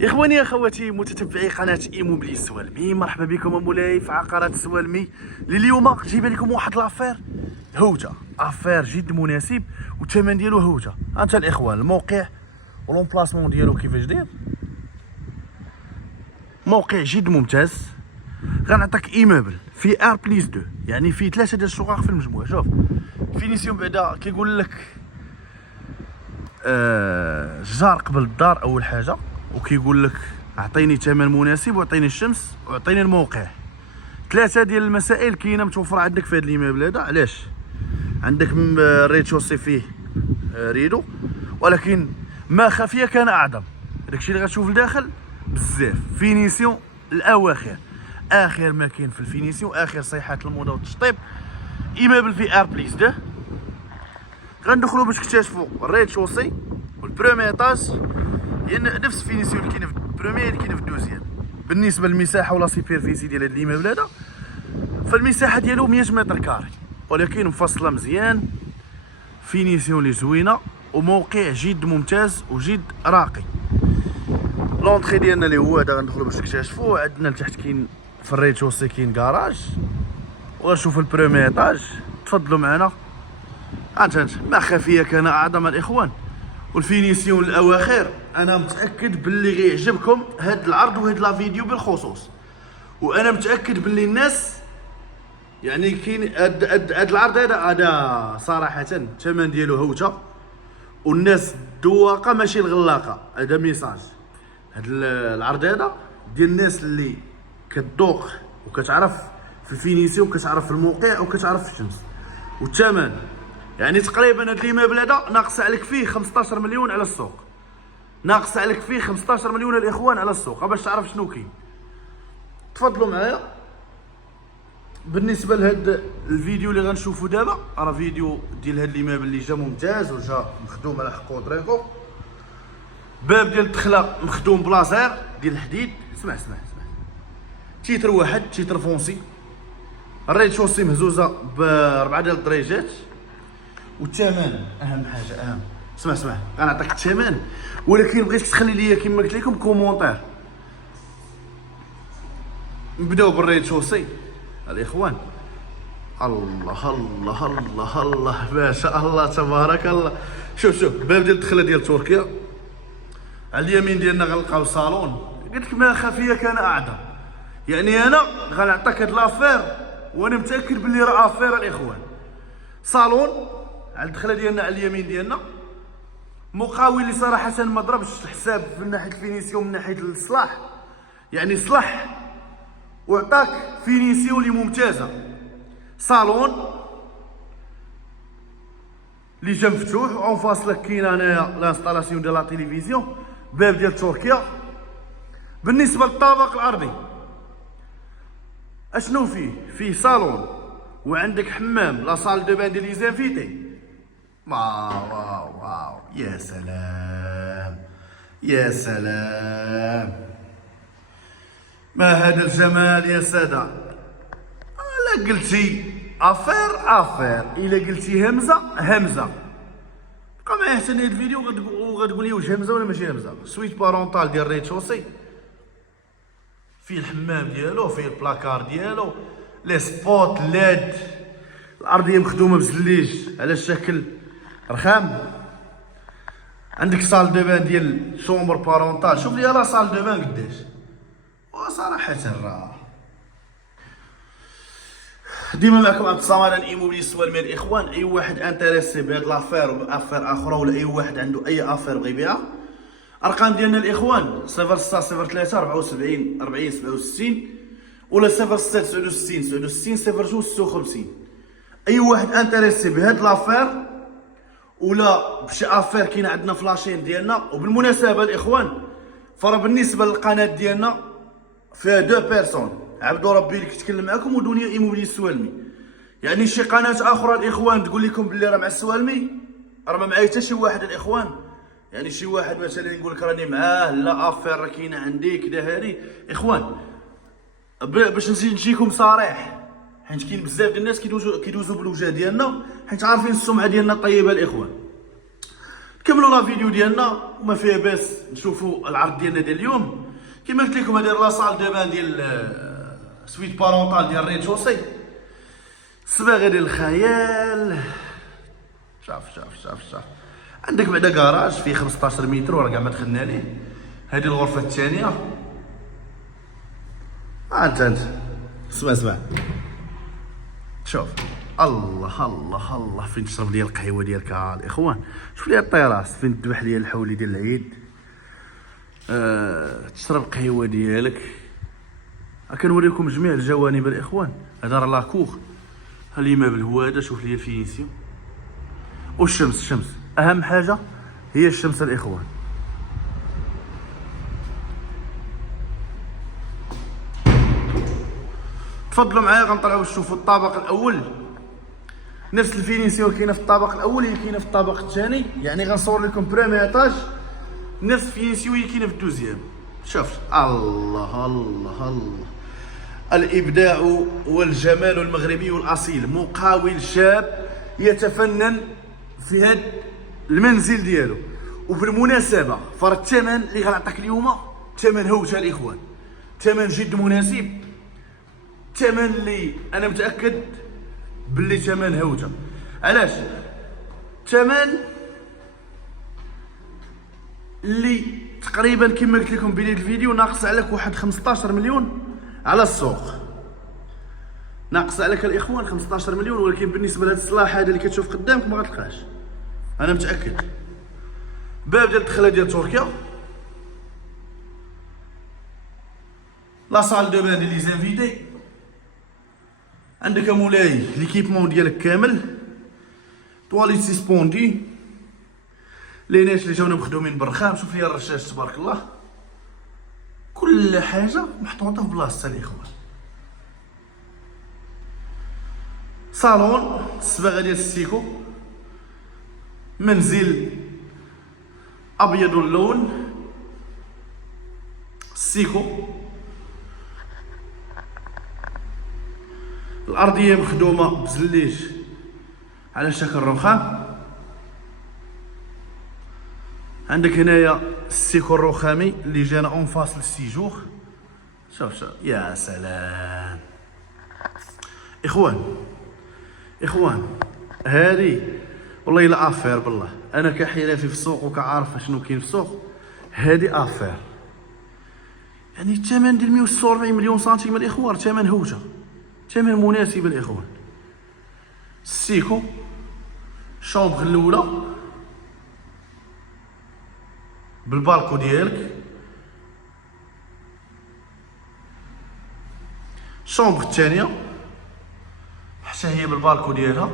يا اخواني يا اخواتي متتبعي قناه ايموبلي السوالمي، مرحبا بكم مولاي في عقارات السوالمي. اليوم جايب لكم واحد لافير هوجه، افير جد مناسب والثمن ديالو هوجه. انت الاخوان الموقع والامبلاسمون ديالو كيفاش داير، موقع جد ممتاز. غنعطيك ايموبل في ار بليس 2، يعني فيه 3 ديال الشقق في المجموع. شوف فينيسيون بعدا كيقول لك الجار قبل الدار اول حاجه، وكيقول لك اعطيني ثمن مناسب واعطيني الشمس واعطيني الموقع. 3 ديال المسائل كاينه متوفره عندك في هذا الايموبل هذا. علاش؟ عندك الريتشوسي فيه ريدو، ولكن ما خفي كان اعظم. داكشي اللي غتشوف لداخل بزاف فينيسيون الاواخر، اخر ما كاين في الفينيسيون، اخر صيحات الموضه والتشطيب. ايموبل في ار بليس 2. غندخلوا باش نكتشفوا الريتشوسي والبرومي ايطاج، لان نفس الفينيسيون اللي كاينه في البرومي اللي كاينه في الدوزيام. بالنسبه للمساحه ولا سوبرفيسي ديال هذا الايموبل هذا، فالمساحه ديالو 100 متر كاري، ولكن مفصله مزيان، فينيسيون اللي زوينه وموقع جد ممتاز وجد راقي. لونطري ديالنا اللي هو هذا غندخلوا باش نكتشفوه. عندنا لتحت كاين في الريتشوسي كاين كراج، ونشوف البرومي ايطاج. تفضلوا معنا. انت ما خفي كان اعظم الاخوان، والفينيسيون الاواخر. انا متاكد باللي غيعجبكم هاد العرض وهاد لا فيديو بالخصوص، وانا متاكد باللي الناس يعني كاين هاد العرض هذا صراحه الثمن ديالو هوته، والناس الذواقه ماشي الغلاقه. هذا ميساج. هاد العرض هذا ديال الناس اللي كتذوق وكتعرف في الفينيسيون وكتعرف في الموقع وكتعرف في الشمس. والثمن يعني تقريبا هاد الايموبل هذا ناقص عليك فيه 15 مليون على السوق، ناقص عليك فيه 15 مليون الاخوان على السوق، باش تعرف شنو كاين. تفضلوا معايا. بالنسبه لهاد الفيديو اللي غنشوفو دابا، راه فيديو ديال هاد الايموبل اللي جا ممتاز وجا مخدوم على حقو وطريقو. باب ديال الدخله مخدوم بلازير ديال الحديد. اسمع اسمع اسمع، تيتر واحد، تيتر فونسي. الريتشوسي مهزوزه ب4 ديال الدريجات. والثمن اهم حاجه، اهم. اسمع اسمع، غنعطيك الثمن، ولكن بغيتك تخلي ليا كما قلت لكم كومونتير. نبداو بالريتشوسي الاخوان. الله الله الله الله ما شاء الله تبارك الله. شوف شوف باب ديال الدخله ديال تركيا. على اليمين ديالنا غنلقاو صالون. قلت لك ما خفيه كان اعظم. يعني انا غنعطيك هاد لافير وانا متاكد باللي راه افير الاخوان. صالون على الدخله ديالنا على اليمين ديالنا، مقاول اللي صراحه ما ضربش الحساب من ناحيه الفينيسيون من ناحيه الصلاح، يعني صلح وعطاك فينيسيون اللي ممتازه. صالون اللي جا مفتوح اون فاصلك كاين هنايا لانستالاسيون ديال لا تيليفزيون. باب ديال تركيا. بالنسبه للطابق الارضي اشنو فيه صالون، وعندك حمام لا صال دو بان ديال لي زانفيتي. واو واو واو، يا سلام يا سلام، ما هذا الجمال يا ساده. الا قلتي افير افير، الا قلتي همزه همزه. بقى معايا حتى لهاد الفيديو وغتقول لي واش همزه ولا ماشي همزه. سويت بارونتال ديال الريتشوسي، فيه الحمام ديالو، فيه البلاكار ديالو، لي سبوت ليد. الارضيه مخدومه بزليج على شكل رخام. عندك صال دو بان ديال شومبر بارونتال. شوف لي راه صال دو بان قداش، وصراحه راه ديما معكم عبد الصمد ايموبلي السوالمي الاخوان. اي واحد انتريسي بهاد لافير وافير اخرى، ولا اي واحد عنده اي افير بغى يبيعها، ارقام ديالنا الاخوان 06 03 74 40 67 ولا 06 69 69 02 56. اي واحد انتريسي بهاد لافير ولا بشي افير كاين عندنا في لاشين ديالنا. وبالمناسبه الاخوان، فرا بالنسبه للقناه ديالنا فيها 2 بيرسون، عبدو ربي اللي كيتكلم معكم ودنيا ايموبلي السوالمي. يعني شي قناه اخرى الاخوان تقول لكم باللي راه مع السوالمي، راه ما معايا حتى شي واحد الاخوان. يعني شي واحد مثلا يقول لك راني معاه، لا افير راه كاينه عندي كدا. هادي اخوان باش نجيكم صريح، حيت كاين بزاف ديال الناس كيدوزوا بالوجه ديالنا، حيت عارفين السمعه ديالنا طيبه الاخوان. نكملوا لا فيديو ديالنا وما فيها باس نشوفوا العرض ديالنا ديال اليوم. كما قلت لكم هذه لا صال دو بان ديال سويت بارونطال ديال ريد شوسي، الصباغه ديال الخيال. شاف عندك بعدا كراج فيه 15 متر وراه كاع ما دخلنا ليه. هذه الغرفه الثانيه. انت اسمع شوف، الله فين تشرب ديال القهوه ديالك الاخوان. شوف لي الطيراس فين تذبح لي الحولي ديال العيد. تشرب القهوه ديالك. كنوريكم جميع الجوانب الاخوان. هذا راه لاكوغ، ها ليمابل هو هذا. شوف لي الفينيسيون والشمس. اهم حاجه هي الشمس الاخوان. تفضلوا معايا غنطلعوا نشوفوا الطابق الاول. نفس الفينيسيون كاينه في الطابق الاول هي كاينه في الطابق الثاني، يعني غنصور لكم بريمي ايطاج نفس الفينيسيون هي كاينه في الدوزيام. شوف الله الابداع والجمال المغربي الاصيل. مقاول شاب يتفنن في هذا المنزل ديالو. وبالمناسبه فرد الثمن اللي غنعطيك اليوم ثمن هوجه الاخوان، ثمن جد مناسب، ثمن اللي انا متاكد باللي ثمن هوجه. علاش؟ ثمن اللي تقريبا كما قلت لكم بدايه الفيديو ناقص عليك واحد 15 مليون على السوق. ناقص عليك الاخوان 15 مليون، ولكن بالنسبه لهذا الصلاح هذا اللي كتشوف قدامك ما غتلقاش، انا متاكد. باب ديال الدخله ديال تركيا. لا سال دو بان ديال لي زانفيتي. عندك مولاي ليكيبمون ديالك كامل. طواليت سيسبوندي، لي ناس اللي جاونا مخدومين بالرخام. شوف لي الرشاش تبارك الله، كل حاجه محطوطه في بلاصتها الاخوان. صالون الصباغه ديال السيكو، منزل ابيض اللون السيكو. الارضيه مخدومه بزليج على شكل رخام. عندك هنايا السيكو الرخامي اللي جانا اون فاس للسيجور. شوف يا سلام اخوان هذه والله الا افير بالله. انا كحرفي في السوق وكعارف شنو كاين في السوق، هذه افير. يعني الثمن ديال 146 مليون سنتيم الاخوان ثمن هوجه، ثمن مناسب الاخوان. السيكو الشومبر الاولى بالبالكو ديالك، الشومبر الثانيه حتى هي بالبالكو ديالها.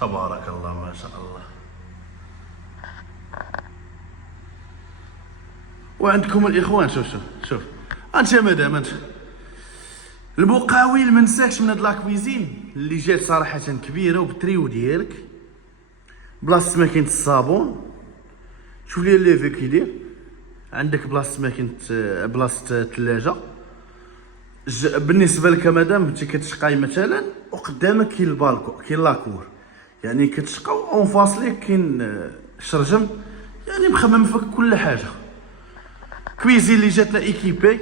تبارك الله ما شاء الله. وعندكم الاخوان شوف انت مدام انت المقاول منساكش من هاد لاكويزين اللي جات صراحه كبيره وبالتريو ديالك. بلاصه ماكينه الصابون، شوف لي الليفي كيدير. عندك بلاصه ماكينه بلاصه الثلاجه. بالنسبه لك مدام انت كتشقاي مثلا وقدامك كاين البالكو كاين لاكور، يعني كتشقاو اون فاصليك كاين الشرجم، يعني مخمم فيك كل حاجه. كويزين اللي جاتنا ايكيبي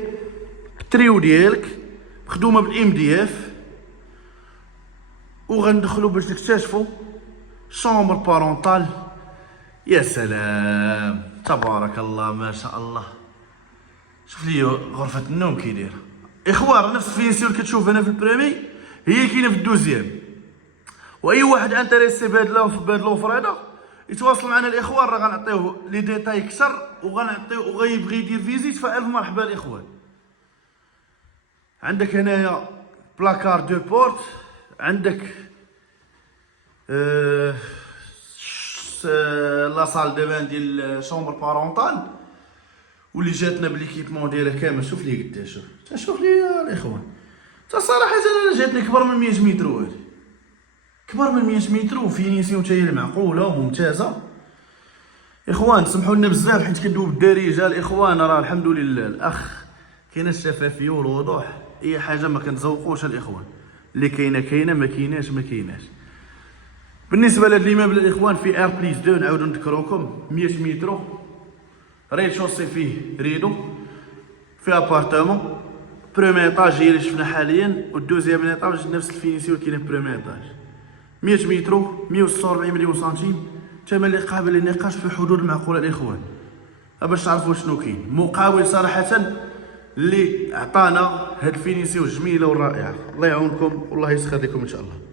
بالتريو ديالك، مخدومه بالام دي اف. وغندخلوا باش نكتشفوا شومبر بارونطال. يا سلام تبارك الله ما شاء الله. شوف لي غرفه النوم كي دايره اخوان. نفس الفينيسيون اللي كتشوف هنا في البريمي هي كاينه في الدوزيام. واي واحد انتريسي بهاد لوفر هذا يتواصل معنا الاخوان، راه غنعطيوه لي ديتاي اكثر وغيبغي يدير فيزيت فالف مرحبا الاخوان. عندك هنايا بلاكار دو بورت. عندك لا سال دو بان ديال شومبر بارونطال واللي جاتنا بليكيبمون ديالها كامل. شوف لي قداش، شوف لي الاخوان. صراحه انا جاتني كبر من 100 متر، هادي كبر من 100 متر وفينيسيون حتى هي معقوله وممتازه. اخوان سمحوا لنا بزاف حيت كندوب بالدارجه الاخوان. راه الحمد لله الاخ كاينه الشفافيه والوضوح. اي حاجه ما كنتزوقوش الاخوان، اللي كاينه ما كايناش. بالنسبه لهاد ليمابل الاخوان في اير بليس 2 نعاودو نذكروكم 100 متر ريد شوسي فيه ريدو في ابارتمون برومي ايطاج هي اللي شفنا حاليا والدوزيام ايطاج نفس الفينيسيون اللي كاين في برومي ايطاج 100 متر 146 مليون سنتيم ثمن اللي قابل للنقاش في حدود المعقوله الاخوان باش تعرفوا شنو كاين مقاول صراحه اللي عطانا هاد الفينيسيون الجميله والرائعه الله يعاونكم والله يسخر لكم ان شاء الله.